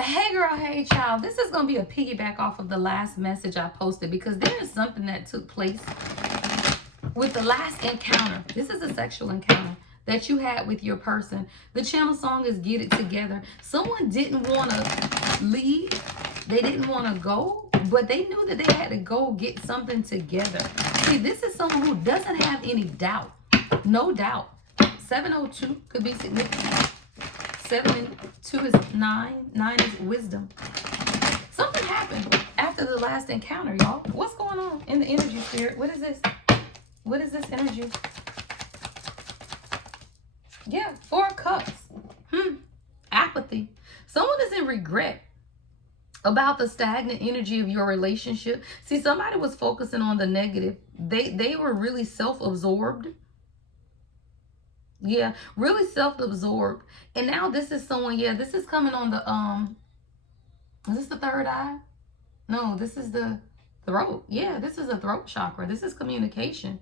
Hey girl, hey child. This is going to be a piggyback off of the last message I posted because there is something that took place with the last encounter. This is a sexual encounter that you had with your person. The channel song is Get It Together. Someone didn't want to leave. They didn't want to go, but they knew that they had to go get something together. See, this is someone who doesn't have any doubt. No doubt. 702 could be significant. 7 and 2 is 9. 9 is wisdom. Something happened after the last encounter, y'all. What's going on in the energy, spirit? What is this? What is this energy? Yeah, 4 of Cups. Apathy. Someone is in regret about the stagnant energy of your relationship. See, somebody was focusing on the negative. They were really self-absorbed. Yeah, really self-absorbed. And now this is someone, yeah, this is coming on the, is this the third eye? No, this is the throat. Yeah, this is a throat chakra. This is communication.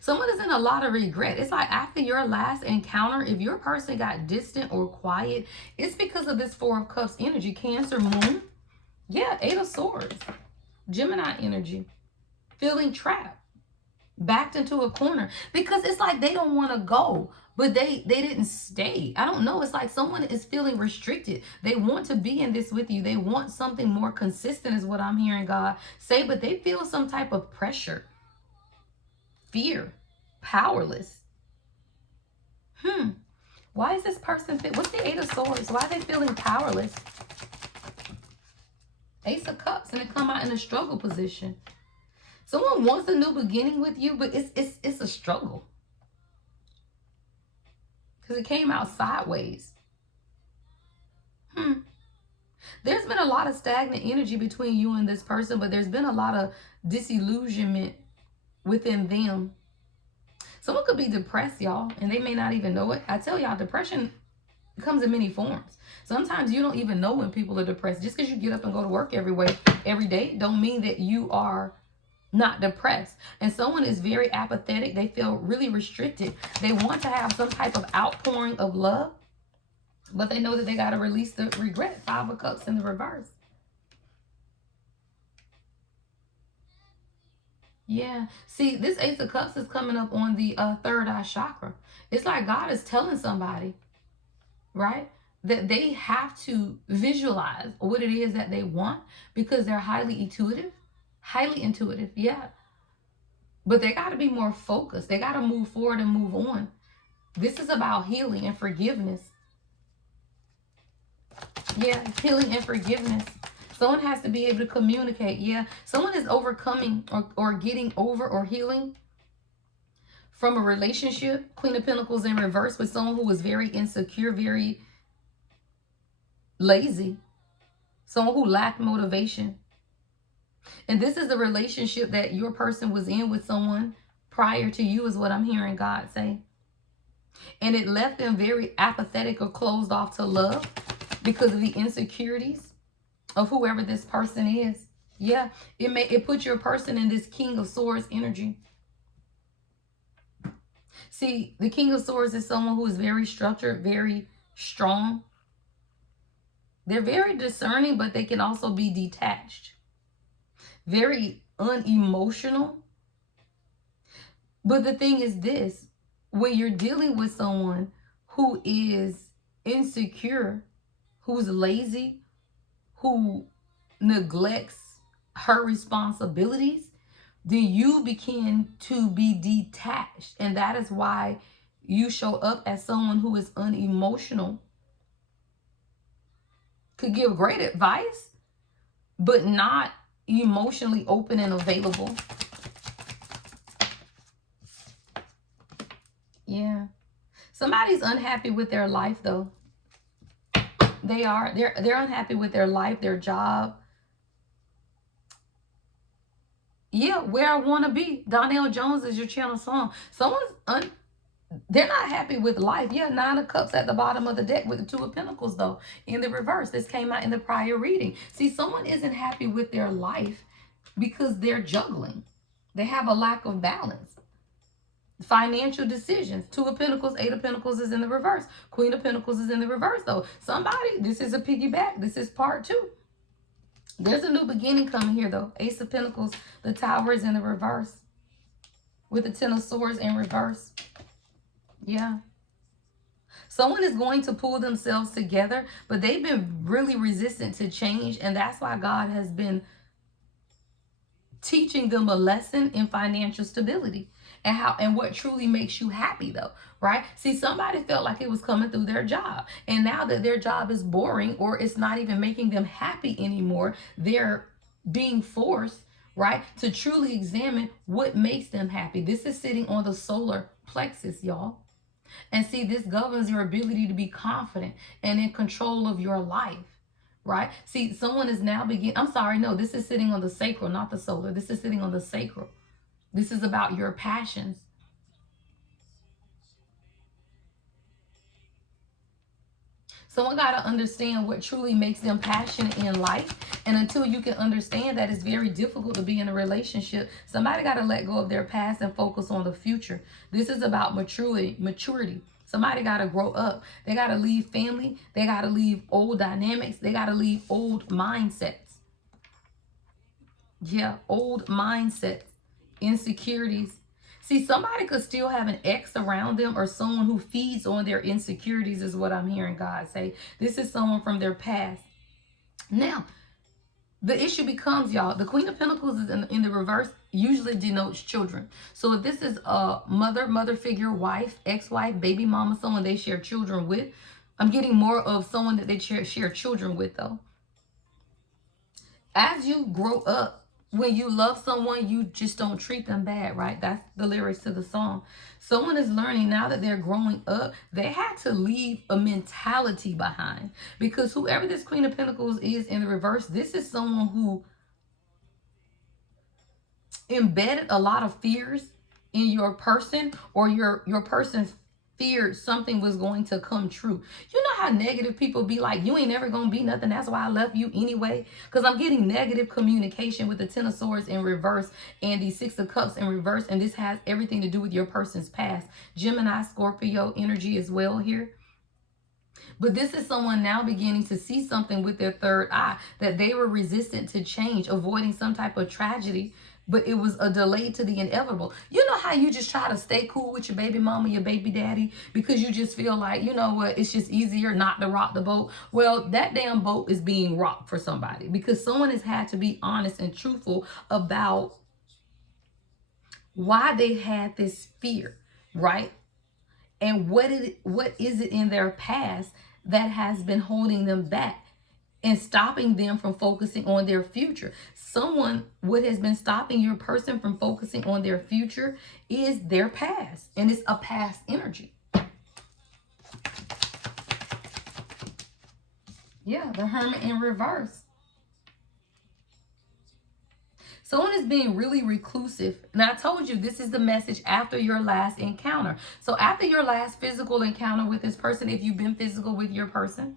Someone is in a lot of regret. It's like after your last encounter, if your person got distant or quiet, it's because of this 4 of Cups energy. Cancer, moon. Yeah, 8 of Swords. Gemini energy. Feeling trapped. Backed into a corner because it's like they don't want to go, but they didn't stay. I don't know. It's like someone is feeling restricted. They want to be in this with you. They want something more consistent is what I'm hearing God say, but they feel some type of pressure, fear, powerless. Why is this person what's the 8 of Swords? Why are they feeling powerless? Ace of Cups, and it come out in a struggle position. Someone wants a new beginning with you, but it's a struggle. Because it came out sideways. There's been a lot of stagnant energy between you and this person, but there's been a lot of disillusionment within them. Someone could be depressed, y'all, and they may not even know it. I tell y'all, depression comes in many forms. Sometimes you don't even know when people are depressed. Just because you get up and go to work every day don't mean that you are not depressed. And someone is very apathetic. They feel really restricted. They want to have some type of outpouring of love, but they know that they got to release the regret. 5 of Cups in the reverse. Yeah. See, this Ace of Cups is coming up on the third eye chakra. It's like God is telling somebody, right, that they have to visualize what it is that they want because they're highly intuitive. Highly intuitive, yeah. But they got to be more focused. They got to move forward and move on. This is about healing and forgiveness. Yeah, healing and forgiveness. Someone has to be able to communicate. Yeah, someone is overcoming or getting over or healing from a relationship. Queen of Pentacles in reverse with someone who was very insecure, very lazy. Someone who lacked motivation. And this is the relationship that your person was in with someone prior to you is what I'm hearing God say. And it left them very apathetic or closed off to love because of the insecurities of whoever this person is. Yeah, it put your person in this King of Swords energy. See, the King of Swords is someone who is very structured, very strong. They're very discerning, but they can also be detached. Very unemotional. But the thing is this, when you're dealing with someone who is insecure, who's lazy, who neglects her responsibilities, then you begin to be detached. And that is why you show up as someone who is unemotional. Could give great advice, but not emotionally open and available. Yeah. Somebody's unhappy with their life though. They are. They're unhappy with their life, their job. Yeah, where I want to be. Donnell Jones is your channel song. They're not happy with life. Yeah, 9 of Cups at the bottom of the deck with the 2 of Pentacles, though, in the reverse. This came out in the prior reading. See, someone isn't happy with their life because they're juggling. They have a lack of balance. Financial decisions. Two of Pentacles, Eight of Pentacles is in the reverse. Queen of Pentacles is in the reverse, though. Somebody, this is a piggyback. This is part 2. There's a new beginning coming here, though. Ace of Pentacles, the Tower is in the reverse. With the Ten of Swords in reverse. Yeah. Someone is going to pull themselves together, but they've been really resistant to change. And that's why God has been teaching them a lesson in financial stability and what truly makes you happy, though, right? See, somebody felt like it was coming through their job, and now that their job is boring or it's not even making them happy anymore, they're being forced, right, to truly examine what makes them happy. This is sitting on the solar plexus, y'all. And see, this governs your ability to be confident and in control of your life. Right? See, someone is now this is sitting on the sacral, not the solar. This is sitting on the sacral. This is about your passions. Someone got to understand what truly makes them passionate in life. And until you can understand that, it's very difficult to be in a relationship. Somebody got to let go of their past and focus on the future. This is about maturity. Somebody got to grow up. They got to leave family. They got to leave old dynamics. They got to leave old mindsets. Yeah, old mindsets, insecurities. See, somebody could still have an ex around them or someone who feeds on their insecurities is what I'm hearing God say. This is someone from their past. Now, the issue becomes, y'all, the Queen of Pentacles is in the reverse, usually denotes children. So if this is a mother figure, wife, ex-wife, baby mama, someone they share children with, I'm getting more of someone that they share children with, though. As you grow up, when you love someone, you just don't treat them bad, right? That's the lyrics to the song. Someone is learning now that they're growing up, they had to leave a mentality behind. Because whoever this Queen of Pentacles is in the reverse, this is someone who embedded a lot of fears in your person, or your person feared something was going to come true. You know how negative people be like, you ain't never gonna be nothing, that's why I left you anyway? Because I'm getting negative communication with the Ten of Swords in reverse and the Six of Cups in reverse, and this has everything to do with your person's past. Gemini, Scorpio energy as well here. But this is someone now beginning to see something with their third eye, that they were resistant to change, avoiding some type of tragedy, but it was a delay to the inevitable. You know how you just try to stay cool with your baby mama, your baby daddy, because you just feel like, you know what, it's just easier not to rock the boat. Well, that damn boat is being rocked for somebody, because someone has had to be honest and truthful about why they had this fear, right? And what is it in their past that has been holding them back and stopping them from focusing on their future. What has been stopping your person from focusing on their future is their past. And it's a past energy. Yeah, the Hermit in reverse. Someone is being really reclusive. And I told you this is the message after your last encounter. So after your last physical encounter with this person, if you've been physical with your person,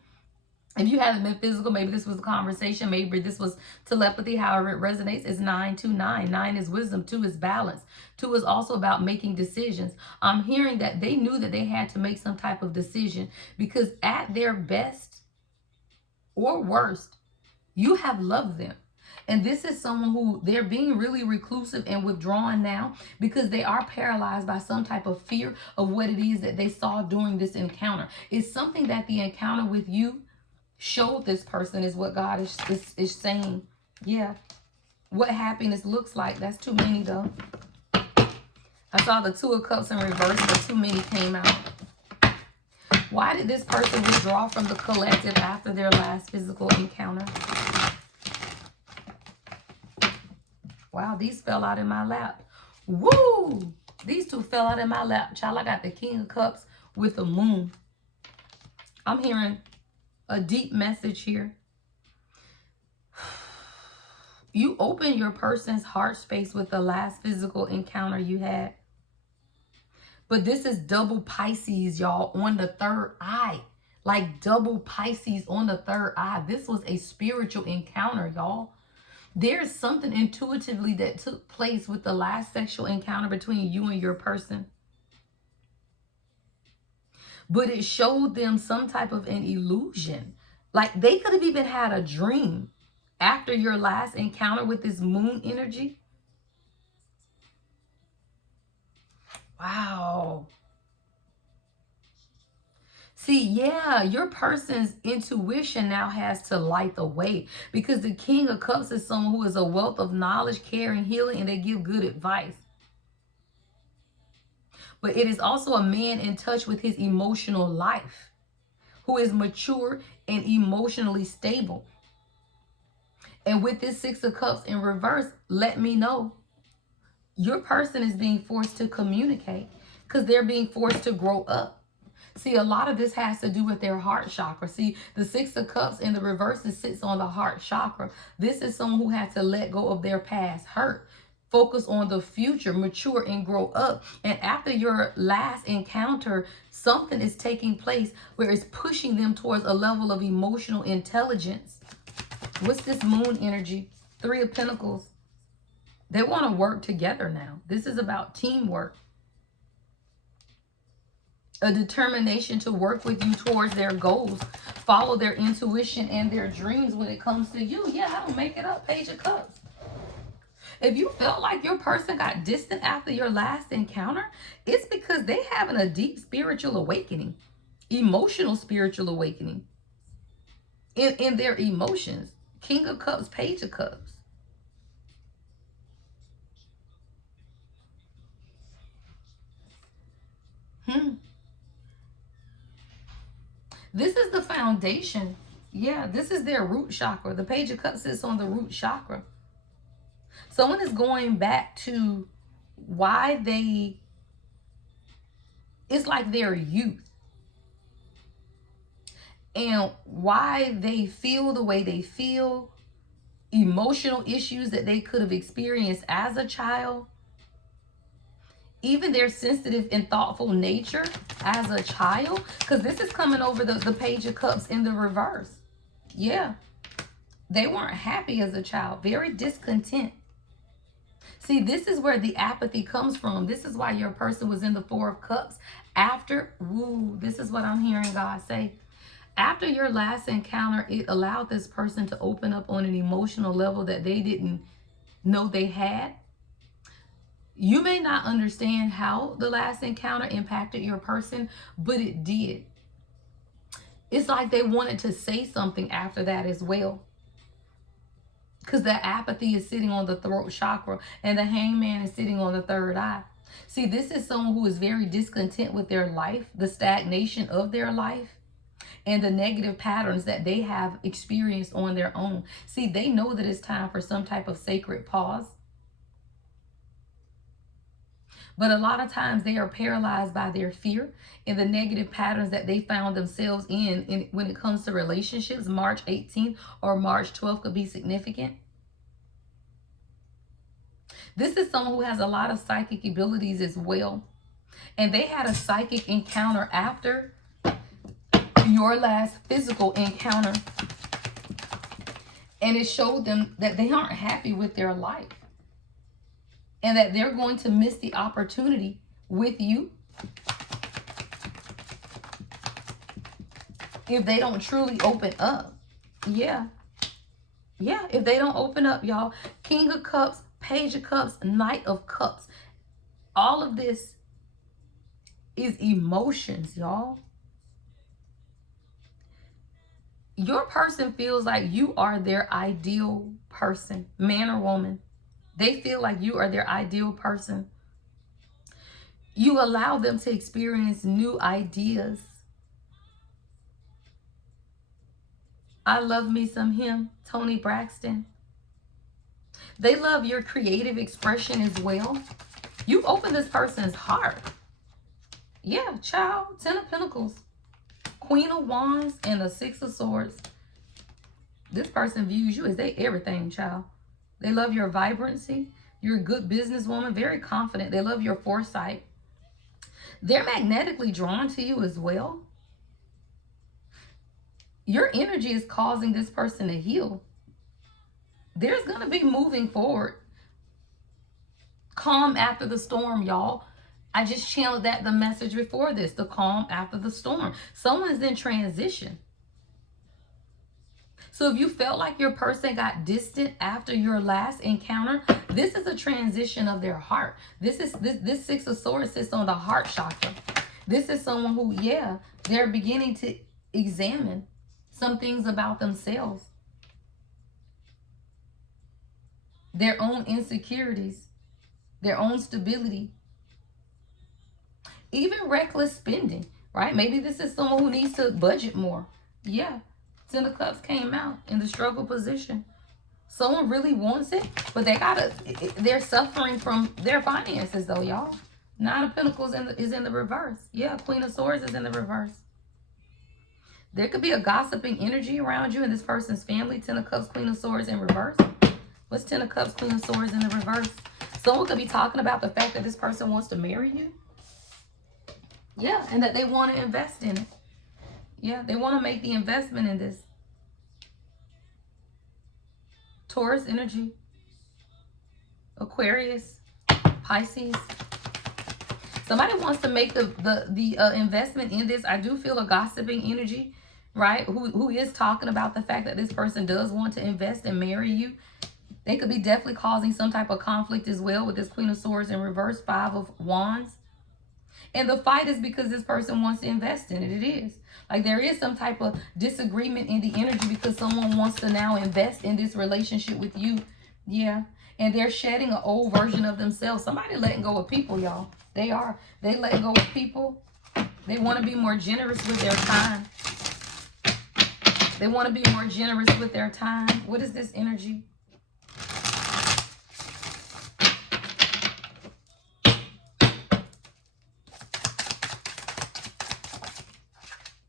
if you haven't been physical, maybe this was a conversation, maybe this was telepathy, however it resonates, is 929. 9 is wisdom, 2 is balance. 2 is also about making decisions. I'm hearing that they knew that they had to make some type of decision, because at their best or worst, you have loved them. And this is someone who they're being really reclusive and withdrawn now because they are paralyzed by some type of fear of what it is that they saw during this encounter. It's something that the encounter with you showed this person, is what God is saying. Yeah. What happiness looks like. That's too many, though. I saw the 2 of Cups in reverse, but too many came out. Why did this person withdraw from the collective after their last physical encounter? Wow, these fell out in my lap. Woo! These 2 fell out in my lap. Child, I got the King of Cups with the Moon. I'm hearing a deep message here. You open your person's heart space with the last physical encounter you had. But this is double Pisces, y'all, on the third eye. Like double Pisces on the third eye. This was a spiritual encounter, y'all. There's something intuitively that took place with the last sexual encounter between you and your person. but it showed them some type of an illusion. Like they could have even had a dream after your last encounter with this moon energy. Wow. See, yeah, your person's intuition now has to light the way, because the King of Cups is someone who is a wealth of knowledge, care, and healing, and they give good advice. But it is also a man in touch with his emotional life, who is mature and emotionally stable. And with this Six of Cups in reverse, let me know your person is being forced to communicate because they're being forced to grow up. See, a lot of this has to do with their heart chakra. See, the Six of Cups in the reverse sits on the heart chakra. This is someone who had to let go of their past hurt, focus on the future, mature and grow up. And after your last encounter, something is taking place where it's pushing them towards a level of emotional intelligence. What's this moon energy? Three of Pentacles. They want to work together now. This is about teamwork. A determination to work with you towards their goals. Follow their intuition and their dreams when it comes to you. Yeah, I don't make it up. Page of Cups. If you felt like your person got distant after your last encounter, it's because they having a deep spiritual awakening. Emotional spiritual awakening. In their emotions. King of Cups, Page of Cups. This is the foundation. Yeah, this is their root chakra. The Page of Cups sits on the root chakra. Someone is going back to why it's like their youth. And why they feel the way they feel. Emotional issues that they could have experienced as a child. Even their sensitive and thoughtful nature as a child. Because this is coming over the Page of Cups in the reverse. Yeah. They weren't happy as a child. Very discontent. See, this is where the apathy comes from. This is why your person was in the Four of Cups. After, this is what I'm hearing God say. After your last encounter, it allowed this person to open up on an emotional level that they didn't know they had. You may not understand how the last encounter impacted your person, but it did. It's like they wanted to say something after that as well. Because the apathy is sitting on the throat chakra and the hangman is sitting on the third eye. See, this is someone who is very discontent with their life, the stagnation of their life, and the negative patterns that they have experienced on their own. See, they know that it's time for some type of sacred pause. But a lot of times they are paralyzed by their fear and the negative patterns that they found themselves in when it comes to relationships. March 18th or March 12th could be significant. This is someone who has a lot of psychic abilities as well. And they had a psychic encounter after your last physical encounter. And it showed them that they aren't happy with their life. And that they're going to miss the opportunity with you if they don't truly open up. Yeah. Yeah, if they don't open up, y'all. King of Cups, Page of Cups, Knight of Cups. All of this is emotions, y'all. Your person feels like you are their ideal person, man or woman. They feel like you are their ideal person. You allow them to experience new ideas. I love me some him, Tony Braxton. They love your creative expression as well. You open this person's heart. Yeah, child. Ten of Pentacles. Queen of Wands and the Six of Swords. This person views you as they everything, child. They love your vibrancy. You're a good businesswoman, very confident. They love your foresight. They're magnetically drawn to you as well. Your energy is causing this person to heal. There's going to be moving forward. Calm after the storm, y'all. I just channeled that the message before this, the calm after the storm. Someone's in transition. So if you felt like your person got distant after your last encounter, this is a transition of their heart. This Six of Swords sits on the heart chakra. This is someone who, yeah, they're beginning to examine some things about themselves, their own insecurities, their own stability, even reckless spending, right? Maybe this is someone who needs to budget more. Yeah. Ten of Cups came out in the struggle position. Someone really wants it, but they're suffering from their finances though, y'all. Nine of Pentacles is in the reverse. Yeah, Queen of Swords is in the reverse. There could be a gossiping energy around you in this person's family. Ten of Cups, Queen of Swords in reverse. What's Ten of Cups, Queen of Swords in the reverse? Someone could be talking about the fact that this person wants to marry you. Yeah, and that they want to invest in it. Yeah, they want to make the investment in this. Taurus energy. Aquarius. Pisces. Somebody wants to make the investment in this. I do feel a gossiping energy, right? Who is talking about the fact that this person does want to invest and marry you. They could be definitely causing some type of conflict as well with this Queen of Swords in reverse, Five of Wands. And the fight is because this person wants to invest in it. It is. Like there is some type of disagreement in the energy because someone wants to now invest in this relationship with you. Yeah. And they're shedding an old version of themselves. Somebody letting go of people, y'all. They are. They letting go of people. They want to be more generous with their time. They want to be more generous with their time. What is this energy?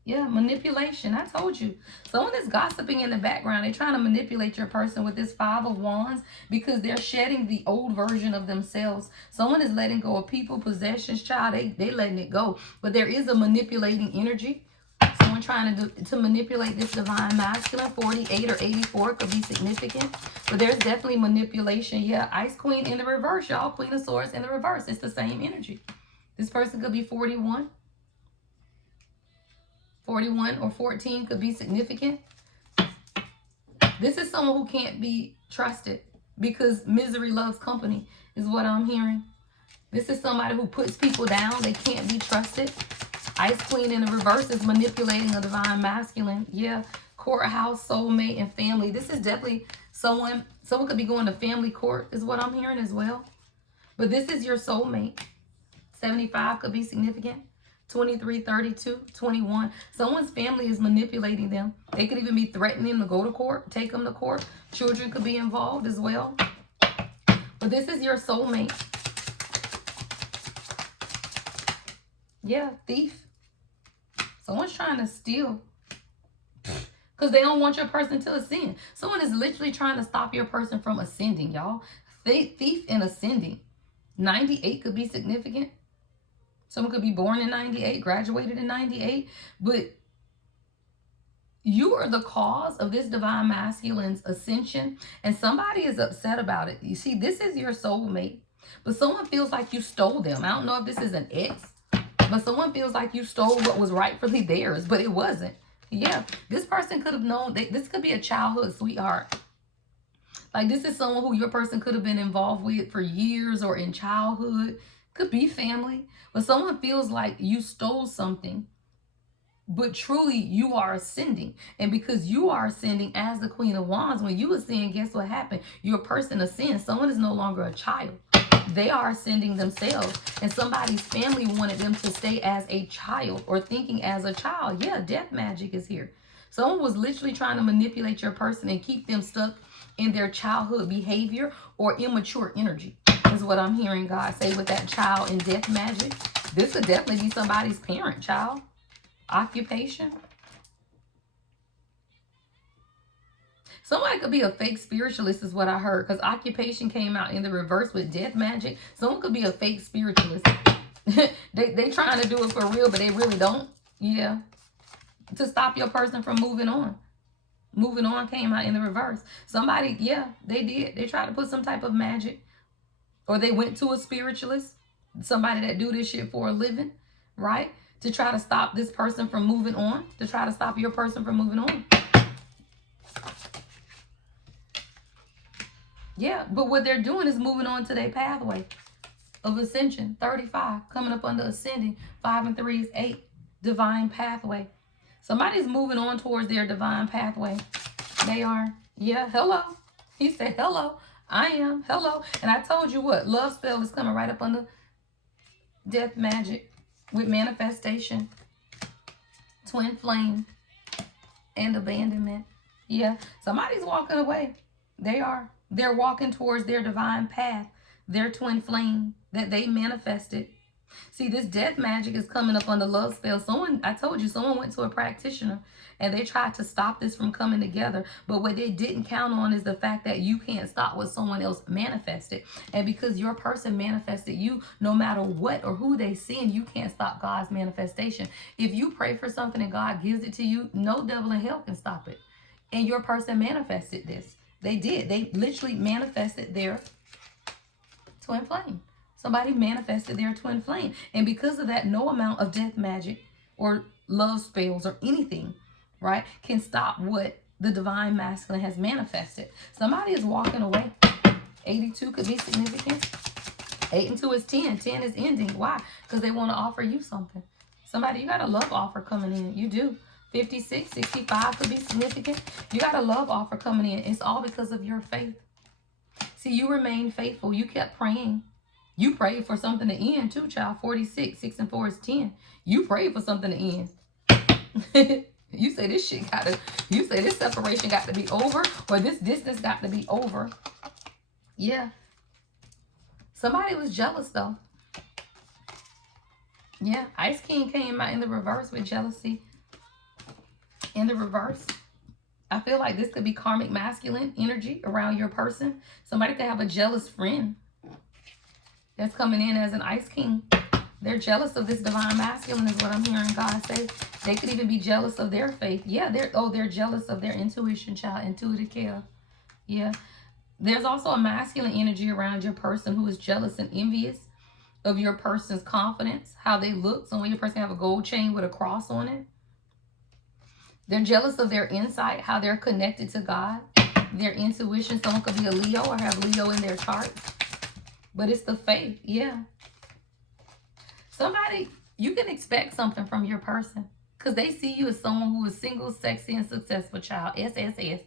Yeah, manipulation. I told you. Someone is gossiping in the background. They're trying to manipulate your person with this Five of Wands because they're shedding the old version of themselves. Someone is letting go of people, possessions, child. They letting it go. But there is a manipulating energy. Someone trying to manipulate this divine masculine. 48 or 84 could be significant. But there's definitely manipulation. Yeah, Ice Queen in the reverse, y'all. Queen of Swords in the reverse. It's the same energy. This person could be 41. 41 or 14 could be significant. This is someone who can't be trusted because misery loves company is what I'm hearing. This is somebody who puts people down. They can't be trusted. Ice Queen in the reverse is manipulating a divine masculine. Yeah, courthouse, soulmate, and family. This is definitely someone could be going to family court is what I'm hearing as well. But this is your soulmate. 75 could be significant. 23, 32, 21. Someone's family is manipulating them. They could even be threatening to go to court, take them to court. Children could be involved as well. But this is your soulmate. Yeah, thief. Someone's trying to steal because they don't want your person to ascend. Someone is literally trying to stop your person from ascending, y'all. Thief and ascending. 98 could be significant. Someone could be born in 98, graduated in 98, but you are the cause of this divine masculine's ascension, and somebody is upset about it. You see, this is your soulmate, but someone feels like you stole them. I don't know if this is an ex, but someone feels like you stole what was rightfully theirs, but it wasn't. Yeah, this person could have known. This could be a childhood sweetheart. Like this is someone who your person could have been involved with for years or in childhood. Could be family. But someone feels like you stole something, but truly you are ascending. And because you are ascending as the Queen of Wands, when you ascend, guess what happened? Your person ascends. Someone is no longer a child. They are ascending themselves. And somebody's family wanted them to stay as a child or thinking as a child. Yeah, death magic is here. Someone was literally trying to manipulate your person and keep them stuck in their childhood behavior or immature energy. Is what I'm hearing God say with that child and death magic. This could definitely be somebody's parent, child. Occupation. Somebody could be a fake spiritualist is what I heard, because occupation came out in the reverse with death magic. Someone could be a fake spiritualist. they trying to do it for real, but they really don't. Yeah. To stop your person from moving on. Moving on came out in the reverse. Somebody, yeah, they did. They tried to put some type of magic. Or they went to a spiritualist. somebody that do this shit for a living, right? To try to stop this person from moving on, to try to stop your person from moving on. Yeah, but what they're doing is moving on to their pathway of ascension. 35, coming up under ascending. 5 and 3 is 8, divine pathway. Somebody's moving on towards their divine pathway. They are. Yeah, hello. He said, hello. I am. Hello. And I told you what, love spell is coming right up under death magic with manifestation, twin flame, and abandonment. Yeah, somebody's walking away. They are. They're walking towards their divine path, their twin flame that they manifested. See, this death magic is coming up on the love spell. Someone, I told you, someone went to a practitioner and they tried to stop this from coming together. But what they didn't count on is the fact that you can't stop what someone else manifested. And because your person manifested you, no matter what or who they see, and you can't stop God's manifestation. If you pray for something and God gives it to you, no devil in hell can stop it. And your person manifested this. They did. They literally manifested their twin flame. Somebody manifested their twin flame. And because of that, no amount of death magic or love spells or anything, right, can stop what the divine masculine has manifested. Somebody is walking away. 82 could be significant. 8 and 2 is 10. 10 is ending. Why? Because they want to offer you something. Somebody, you got a love offer coming in. You do. 56, 65 could be significant. You got a love offer coming in. It's all because of your faith. See, you remained faithful. You kept praying. You prayed for something to end too, child. 46, 6 and 4 is 10. You prayed for something to end. You say this shit got to, you say this separation got to be over, or this distance got to be over. Yeah. Somebody was jealous though. Yeah. Ice King came out in the reverse with jealousy. In the reverse. I feel like this could be karmic masculine energy around your person. Somebody could have a jealous friend that's coming in as an Ice King. They're jealous of this divine masculine is what I'm hearing God say. They could even be jealous of their faith. Yeah, they're jealous of their intuition, child, intuitive care. Yeah. There's also a masculine energy around your person who is jealous and envious of your person's confidence, how they look. So when your person have a gold chain with a cross on it, they're jealous of their insight, how they're connected to God, their intuition. Someone could be a Leo or have Leo in their charts. But it's the faith, yeah. Somebody, you can expect something from your person because they see you as someone who is single, sexy, and successful, child. SSS.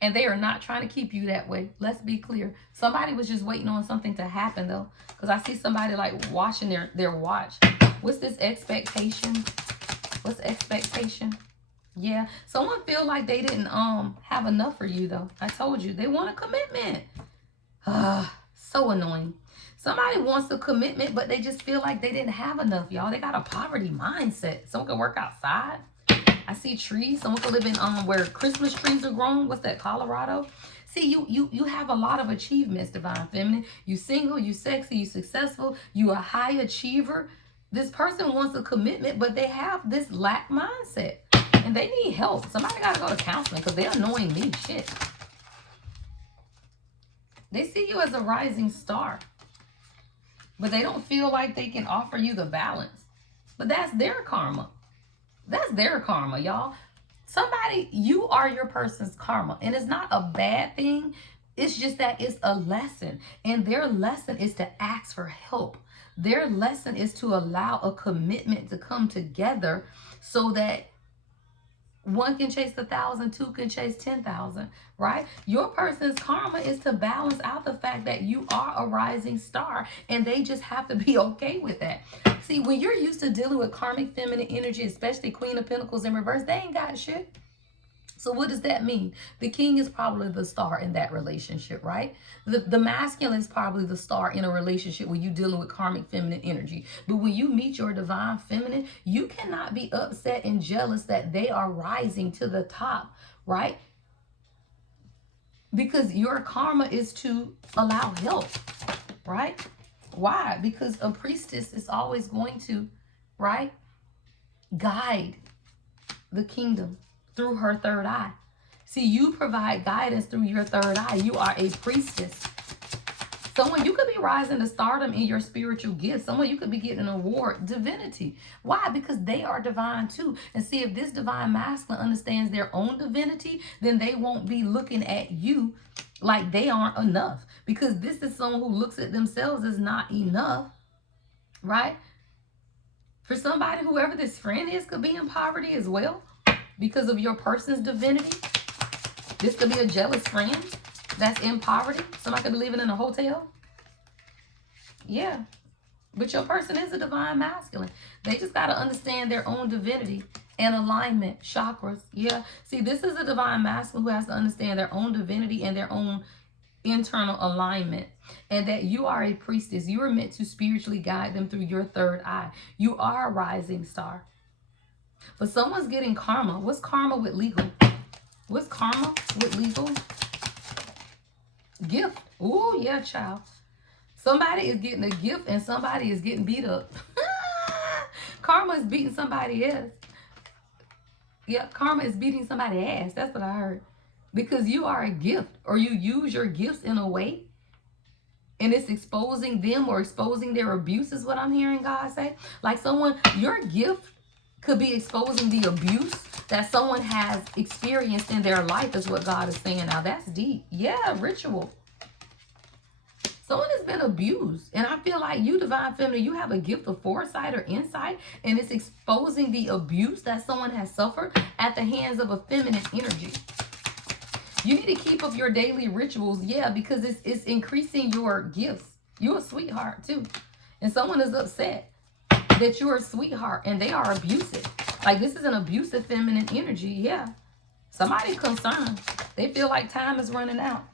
And they are not trying to keep you that way. Let's be clear. Somebody was just waiting on something to happen, though. Because I see somebody, like, watching their watch. What's this expectation? What's expectation? Yeah. Someone feel like they didn't have enough for you, though. I told you. They want a commitment. So annoying. Somebody wants a commitment, but they just feel like they didn't have enough, y'all. They got a poverty mindset. Someone can work outside. I see trees. Someone could live in where Christmas trees are grown. What's that, Colorado? See, you have a lot of achievements, divine feminine. You single, you sexy, you successful, you a high achiever. This person wants a commitment, but they have this lack mindset. And they need help. Somebody got to go to counseling because they're annoying me. Shit. They see you as a rising star. But they don't feel like they can offer you the balance. But that's their karma. That's their karma, y'all. Somebody, you are your person's karma. And it's not a bad thing. It's just that it's a lesson. And their lesson is to ask for help. Their lesson is to allow a commitment to come together so that one can chase 1,000, two can chase 10,000, right? Your person's karma is to balance out the fact that you are a rising star and they just have to be okay with that. See, when you're used to dealing with karmic feminine energy, especially Queen of Pentacles in reverse, they ain't got shit. So what does that mean? The king is probably the star in that relationship, right? The masculine is probably the star in a relationship when you're dealing with karmic feminine energy. But when you meet your divine feminine, you cannot be upset and jealous that they are rising to the top, right? Because your karma is to allow help, right? Why? Because a priestess is always going to, right, guide the kingdom through her third eye. See, you provide guidance through your third eye. You are a priestess. Someone, you could be rising to stardom in your spiritual gifts. Someone, you could be getting an award, divinity. Why? Because they are divine too. And see, if this divine masculine understands their own divinity, then they won't be looking at you like they aren't enough. Because this is someone who looks at themselves as not enough, right? For somebody, whoever this friend is could be in poverty as well because of your person's divinity. This could be a jealous friend that's in poverty. Somebody could be living in a hotel. Yeah. But your person is a divine masculine. They just got to understand their own divinity and alignment, chakras. Yeah. See, this is a divine masculine who has to understand their own divinity and their own internal alignment, and that you are a priestess. You are meant to spiritually guide them through your third eye. You are a rising star. But someone's getting karma. What's karma with legal? What's karma with legal? Gift. Oh, yeah, child. Somebody is getting a gift and somebody is getting beat up. Karma is beating somebody else. Yeah, karma is beating somebody's ass. That's what I heard. Because you are a gift, or you use your gifts in a way and it's exposing them or exposing their abuse, is what I'm hearing God say. Like someone, your gift could be exposing the abuse that someone has experienced in their life, is what God is saying. Now that's deep. Yeah, ritual. Someone has been abused. And I feel like you, divine feminine, you have a gift of foresight or insight, and it's exposing the abuse that someone has suffered at the hands of a feminine energy. You need to keep up your daily rituals, yeah, because it's increasing your gifts. You're a sweetheart too. And someone is upset that you're a sweetheart and they are abusive. Like this is an abusive feminine energy, yeah. Somebody concerned. They feel like time is running out.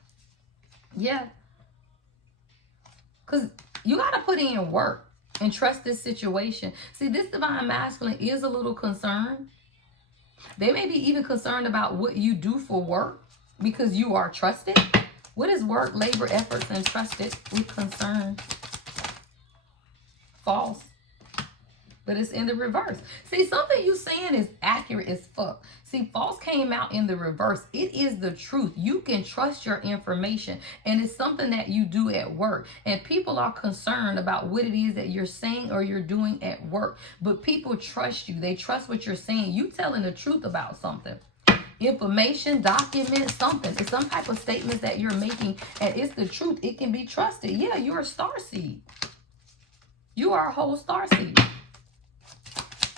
Yeah. Because you got to put in work and trust this situation. See, this divine masculine is a little concerned. They may be even concerned about what you do for work because you are trusted. What is work, labor, efforts, and trusted with concern? False. But it's in the reverse. See, something you saying is accurate as fuck. See, false came out in the reverse. It is the truth. You can trust your information. And it's something that you do at work. And people are concerned about what it is that you're saying or you're doing at work. But people trust you. They trust what you're saying. You telling the truth about something. Information, document, something. It's some type of statements that you're making. And it's the truth. It can be trusted. Yeah, you're a starseed. You are a whole starseed.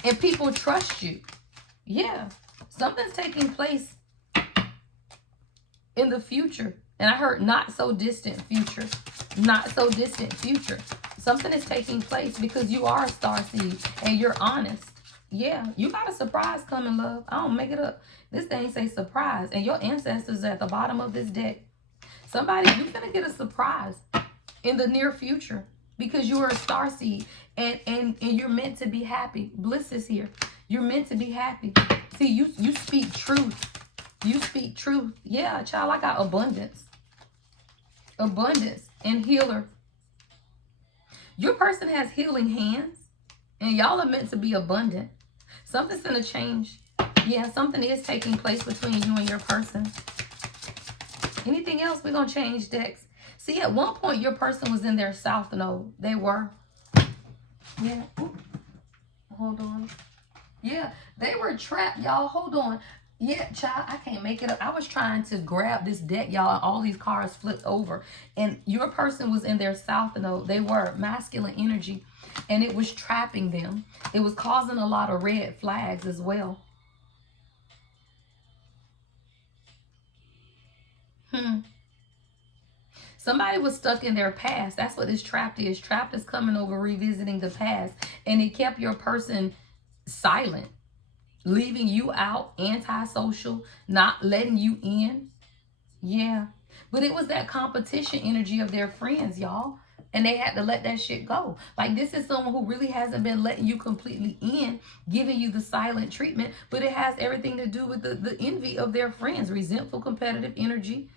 And people trust you. Yeah. Something's taking place in the future. And I heard not so distant future. Not so distant future. Something is taking place because you are a starseed and you're honest. Yeah. You got a surprise coming, love. I don't make it up. This thing say surprise. And your ancestors are at the bottom of this deck. Somebody, you're going to get a surprise in the near future. Because you are a starseed and you're meant to be happy. Bliss is here. You're meant to be happy. See, you speak truth. You speak truth. Yeah, child, I got abundance. Abundance and healer. Your person has healing hands. And y'all are meant to be abundant. Something's going to change. Yeah, something is taking place between you and your person. Anything else? We're going to change decks. See, at one point, your person was in their south node. They were. Yeah. Ooh. Hold on. Yeah, they were trapped, y'all. Hold on. Yeah, child, I can't make it up. I was trying to grab this deck, y'all, and all these cards flipped over. And your person was in their south node. They were masculine energy, and it was trapping them. It was causing a lot of red flags as well. Somebody was stuck in their past. That's what this trapped is. Trapped is coming over, revisiting the past. And it kept your person silent, leaving you out, antisocial, not letting you in. Yeah. But it was that competition energy of their friends, y'all. And they had to let that shit go. Like, this is someone who really hasn't been letting you completely in, giving you the silent treatment. But it has everything to do with the envy of their friends. Resentful, competitive energy.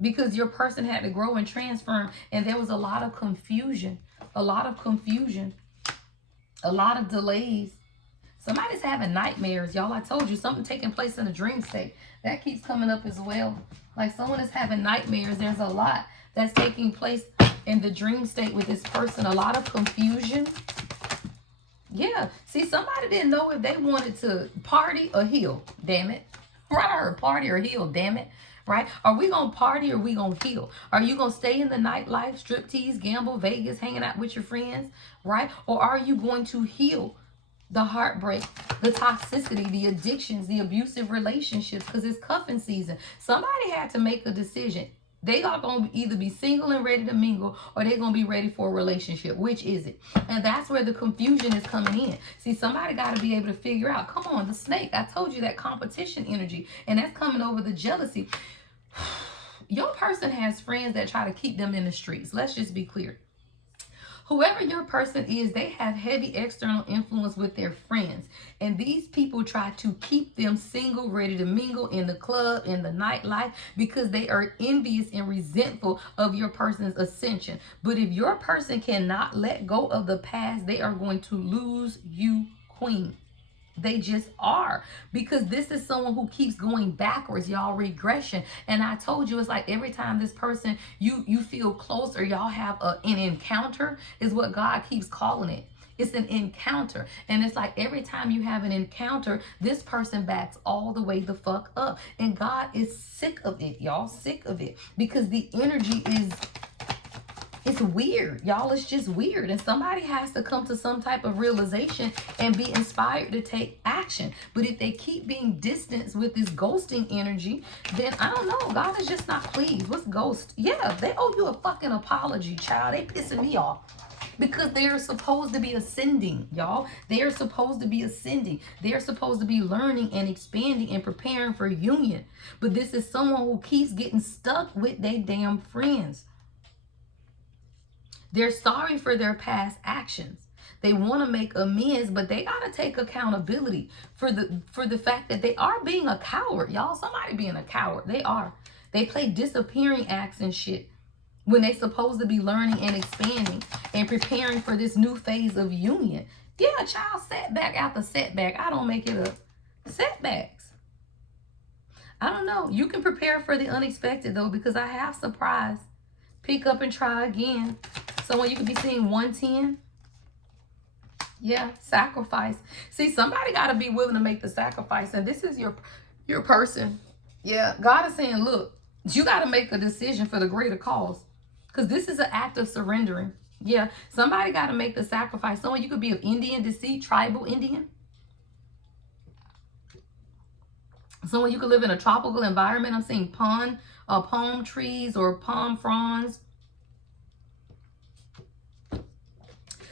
Because your person had to grow and transform. And there was a lot of confusion. A lot of confusion. A lot of delays. Somebody's having nightmares, y'all. I told you something taking place in a dream state. That keeps coming up as well. Like someone is having nightmares. There's a lot that's taking place in the dream state with this person. A lot of confusion. Yeah. See, somebody didn't know if they wanted to party or heal. Damn it. Right? Or party or heal. Damn it. Right? Are we going to party or we going to heal? Are you going to stay in the nightlife, striptease, gamble, Vegas, hanging out with your friends? Right? Or are you going to heal the heartbreak, the toxicity, the addictions, the abusive relationships? Because it's cuffing season. Somebody had to make a decision. They are going to either be single and ready to mingle, or they're going to be ready for a relationship. Which is it? And that's where the confusion is coming in. See, somebody got to be able to figure out, come on, the snake. I told you that competition energy, and that's coming over the jealousy. Your person has friends that try to keep them in the streets. Let's just be clear. Whoever your person is, they have heavy external influence with their friends. And these people try to keep them single, ready to mingle in the club, in the nightlife, because they are envious and resentful of your person's ascension. But if your person cannot let go of the past, they are going to lose you, queen. They just are, because this is someone who keeps going backwards, y'all. Regression. And I told you, it's like every time this person you feel close, or y'all have an encounter, is what God keeps calling it. It's an encounter. And it's like every time you have an encounter, this person backs all the way the fuck up. And God is sick of it, y'all. Sick of it, because the energy is, it's weird, y'all. It's just weird. And somebody has to come to some type of realization and be inspired to take action. But if they keep being distanced with this ghosting energy, then I don't know. God is just not pleased. What's ghost? Yeah, they owe you a fucking apology, child. They pissing me off. Because they are supposed to be ascending, y'all. They are supposed to be ascending. They are supposed to be learning and expanding and preparing for union. But this is someone who keeps getting stuck with their damn friends. They're sorry for their past actions. They want to make amends, but they got to take accountability for the fact that they are being a coward, y'all. Somebody being a coward. They are. They play disappearing acts and shit when they supposed to be learning and expanding and preparing for this new phase of union. Yeah, child, setback after setback. I don't make it up. Setbacks. I don't know. You can prepare for the unexpected, though, because I have surprise. Pick up and try again. Someone you could be seeing 110. Yeah, sacrifice. See, somebody got to be willing to make the sacrifice. And this is your person. Yeah, God is saying, look, you got to make a decision for the greater cause. Because this is an act of surrendering. Yeah, somebody got to make the sacrifice. Someone you could be of Indian descent, tribal Indian. Someone you could live in a tropical environment. I'm seeing palm trees or palm fronds.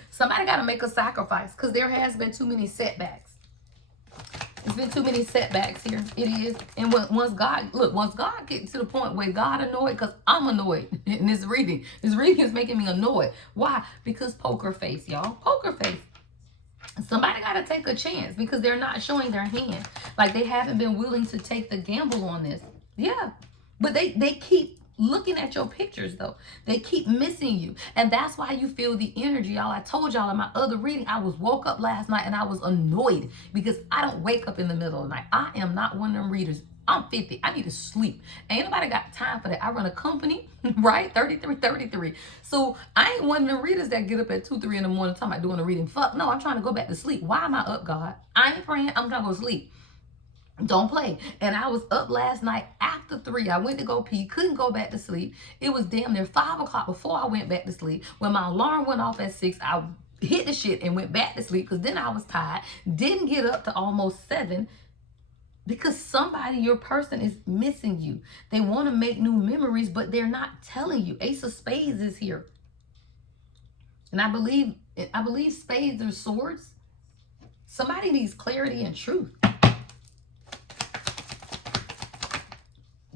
Somebody got to make a sacrifice, because there has been too many setbacks. It's been too many setbacks here. It is. And once God gets to the point where God annoyed, because I'm annoyed in this reading. This reading is making me annoyed. Why? Because poker face, y'all. Poker face. Somebody got to take a chance, because they're not showing their hand. Like they haven't been willing to take the gamble on this. Yeah. But they keep looking at your pictures, though. They keep missing you. And that's why you feel the energy, y'all. I told y'all in my other reading, I woke up last night and I was annoyed, because I don't wake up in the middle of the night. I am not one of them readers. I'm 50. I need to sleep. Ain't nobody got time for that. I run a company, right? 33. So I ain't one of them readers that get up at 2, 3 in the morning talking about doing a reading. Fuck no, I'm trying to go back to sleep. Why am I up, God? I ain't praying. I'm trying to go to sleep. Don't play. And I was up last night after 3. I went to go pee, couldn't go back to sleep. It was damn near 5 o'clock before I went back to sleep. When my alarm went off at 6, I hit the shit and went back to sleep, because then I was tired. Didn't get up to almost 7, because somebody, your person, is missing you. They want to make new memories, but they're not telling you. Ace of Spades is here. And I believe spades are swords. Somebody needs clarity and truth.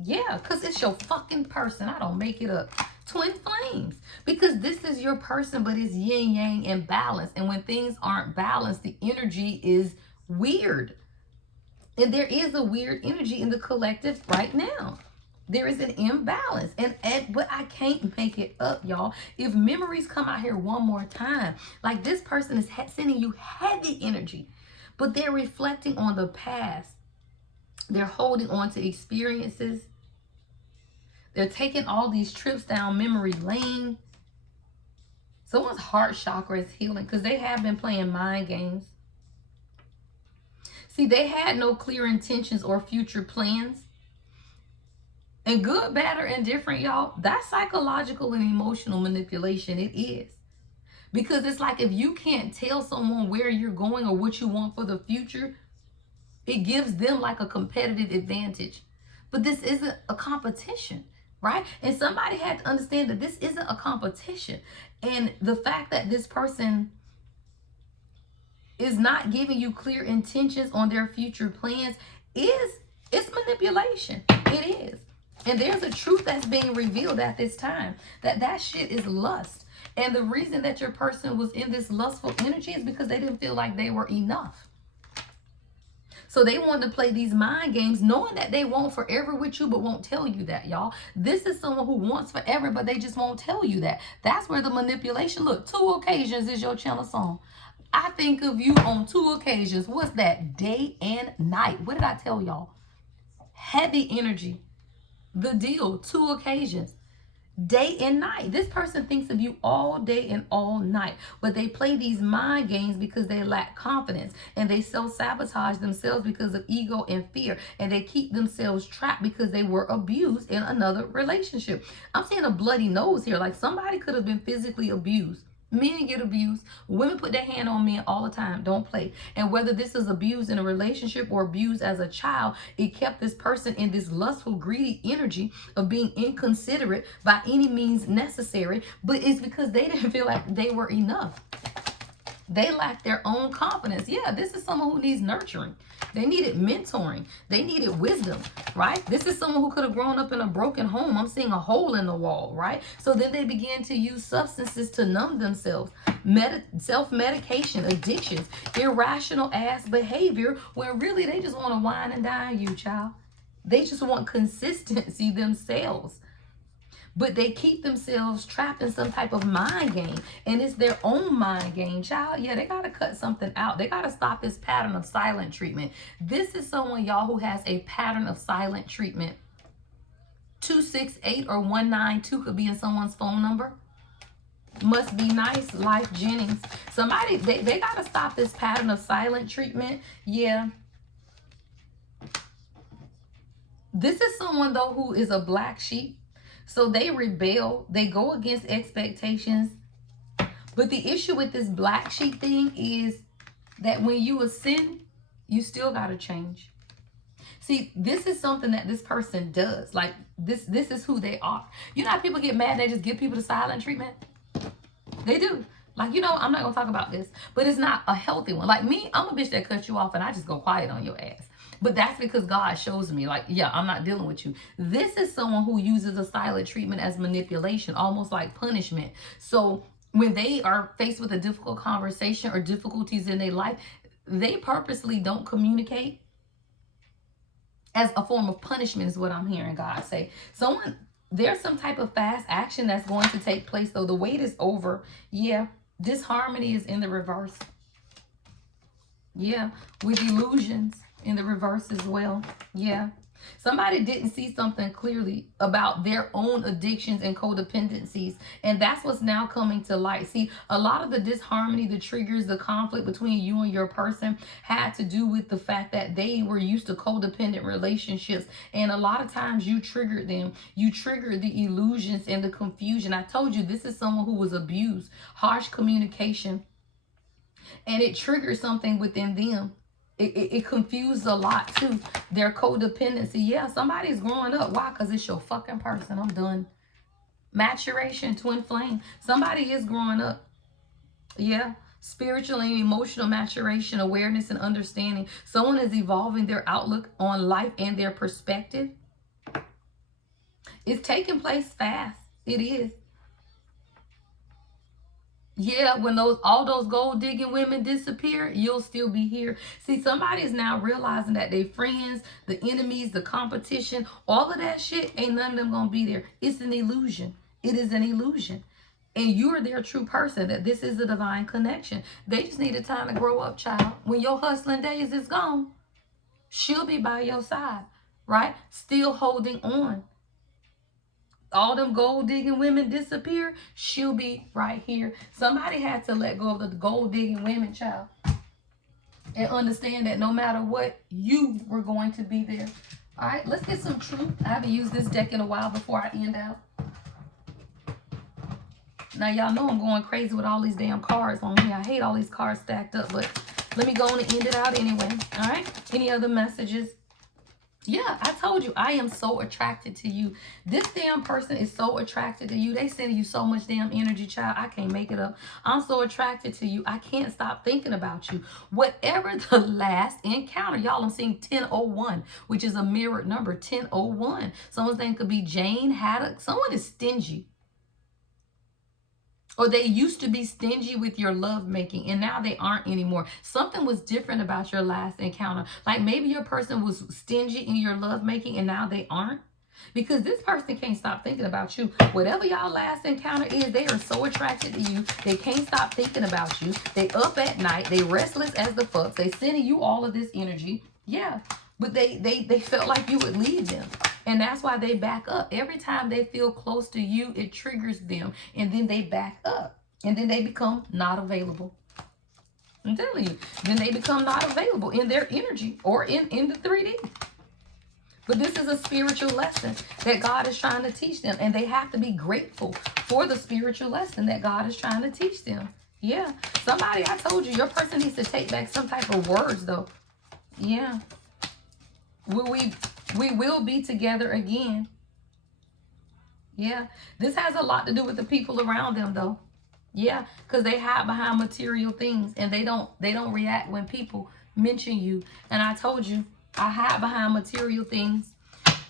Yeah, because it's your fucking person. I don't make it up. Twin flames. Because this is your person, but it's yin yang and balance. And when things aren't balanced, the energy is weird. And there is a weird energy in the collective right now. There is an imbalance. But I can't make it up, y'all. If memories come out here one more time, like this person is sending you heavy energy. but they're reflecting on the past. They're holding on to experiences. They're taking all these trips down memory lane. Someone's heart chakra is healing because they have been playing mind games. See, they had no clear intentions or future plans. And good, bad, or indifferent, y'all, that's psychological and emotional manipulation. It is. Because it's like if you can't tell someone where you're going or what you want for the future, it gives them like a competitive advantage. But this isn't a competition, right? And somebody had to understand that this isn't a competition. And the fact that this person is not giving you clear intentions on their future plans it's manipulation. It is. And there's a truth that's being revealed at this time, that shit is lust. And the reason that your person was in this lustful energy is because they didn't feel like they were enough. So they wanted to play these mind games, knowing that they want forever with you, but won't tell you that, y'all. This is someone who wants forever, but they just won't tell you that. That's where the manipulation, look, 2 occasions is your channel song. I think of you on 2 occasions. What's that? Day and night. What did I tell y'all? Heavy energy. The deal, 2 occasions. Day and night. This person thinks of you all day and all night, but they play these mind games because they lack confidence, and they self-sabotage themselves because of ego and fear, and they keep themselves trapped because they were abused in another relationship. I'm seeing a bloody nose here, like somebody could have been physically abused. Men get abused. Women put their hand on men all the time. Don't play. And whether this is abused in a relationship or abused as a child, it kept this person in this lustful, greedy energy of being inconsiderate by any means necessary. But it's because they didn't feel like they were enough. They lack their own confidence. Yeah, this is someone who needs nurturing. They needed mentoring. They needed wisdom, right? This is someone who could have grown up in a broken home. I'm seeing a hole in the wall, right? So then they began to use substances to numb themselves. Self-medication, addictions, irrational ass behavior, when really they just want to wine and dine you, child. They just want consistency themselves. But they keep themselves trapped in some type of mind game. And it's their own mind game, child. Yeah, they got to cut something out. They got to stop this pattern of silent treatment. This is someone, y'all, who has a pattern of silent treatment. 268 or 192 could be in someone's phone number. Must be nice, Life Jennings. Somebody, they got to stop this pattern of silent treatment. Yeah. This is someone, though, who is a black sheep. So they rebel, they go against expectations. But the issue with this black sheep thing is that when you ascend, you still got to change. See, this is something that this person does. Like, this is who they are. You know how people get mad and they just give people the silent treatment? They do. Like, you know, I'm not going to talk about this, but it's not a healthy one. Like me, I'm a bitch that cuts you off and I just go quiet on your ass. But that's because God shows me, like, yeah, I'm not dealing with you. This is someone who uses a silent treatment as manipulation, almost like punishment. So when they are faced with a difficult conversation or difficulties in their life, they purposely don't communicate as a form of punishment is what I'm hearing God say. There's some type of fast action that's going to take place, though. The wait is over. Yeah, disharmony is in the reverse. Yeah, with illusions in the reverse as well. Yeah. Somebody didn't see something clearly about their own addictions and codependencies. And that's what's now coming to light. See, a lot of the disharmony, the triggers, the conflict between you and your person had to do with the fact that they were used to codependent relationships. And a lot of times you triggered them. You triggered the illusions and the confusion. I told you this is someone who was abused, harsh communication. And it triggered something within them. It confused a lot too. Their codependency. Yeah, somebody's growing up. Why? Because it's your fucking person. I'm done. Maturation, twin flame. Somebody is growing up. Yeah. Spiritual and emotional maturation, awareness and understanding. Someone is evolving their outlook on life and their perspective. It's taking place fast. It is. Yeah, when all those gold digging women disappear, you'll still be here. See, somebody is now realizing that their friends, the enemies, the competition, all of that shit, ain't none of them gonna be there. It's an illusion. It is an illusion. and you're their true person, that this is a divine connection. They just need a time to grow up, child. When your hustling days is gone, she'll be by your side, right? Still holding on. All them gold digging women disappear, she'll be right here. Somebody had to let go of the gold digging women, child, and understand that no matter what, you were going to be there. All right, let's get some truth. I haven't used this deck in a while before I end out. Now, y'all know I'm going crazy with all these damn cards on here. I hate all these cards stacked up, but let me go on and end it out anyway. All right, any other messages? Yeah, I told you, I am so attracted to you. This damn person is so attracted to you. They send you so much damn energy, child. I can't make it up. I'm so attracted to you. I can't stop thinking about you. Whatever the last encounter, y'all, I'm seeing 1001, which is a mirrored number, 1001. Someone's name could be Jane Haddock. Someone is stingy. Or they used to be stingy with your love making, and now they aren't anymore. Something was different about your last encounter. Like maybe your person was stingy in your love making, and now they aren't. Because this person can't stop thinking about you. Whatever y'all last encounter is, they are so attracted to you. They can't stop thinking about you. They up at night. They restless as the fuck. They sending you all of this energy. Yeah. But they felt like you would leave them. And that's why they back up. Every time they feel close to you, it triggers them. And then they back up. And then they become not available. I'm telling you. Then they become not available in their energy or in the 3D. But this is a spiritual lesson that God is trying to teach them. And they have to be grateful for the spiritual lesson that God is trying to teach them. Yeah. Somebody, I told you, your person needs to take back some type of words, though. Yeah. We will be together again. Yeah. This has a lot to do with the people around them, though. Yeah. Because they hide behind material things. And they don't react when people mention you. And I told you, I hide behind material things.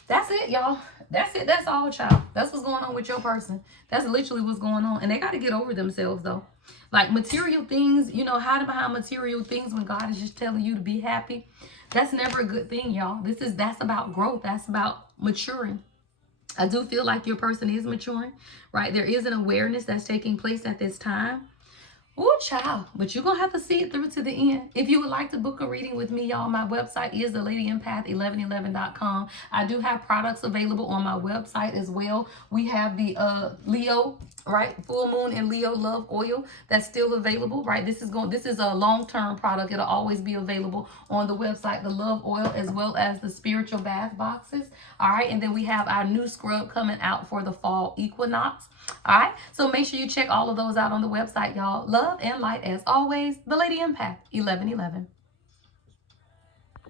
That's it, y'all. That's it. That's all, child. That's what's going on with your person. That's literally what's going on. And they got to get over themselves, though. Like material things, you know, hiding behind material things when God is just telling you to be happy. That's never a good thing, y'all. That's about growth. That's about maturing. I do feel like your person is maturing, right? There is an awareness that's taking place at this time. Oh, child, but you're going to have to see it through to the end. If you would like to book a reading with me, y'all, my website is thelady1111.com. I do have products available on my website as well. We have the Leo, right? Full Moon and Leo Love Oil that's still available, right? This is a long-term product. It'll always be available on the website, the Love Oil, as well as the spiritual bath boxes. All right, and then we have our new scrub coming out for the fall equinox. All right, so make sure you check all of those out on the website, y'all. Love and light as always. The Lady Empath 1111.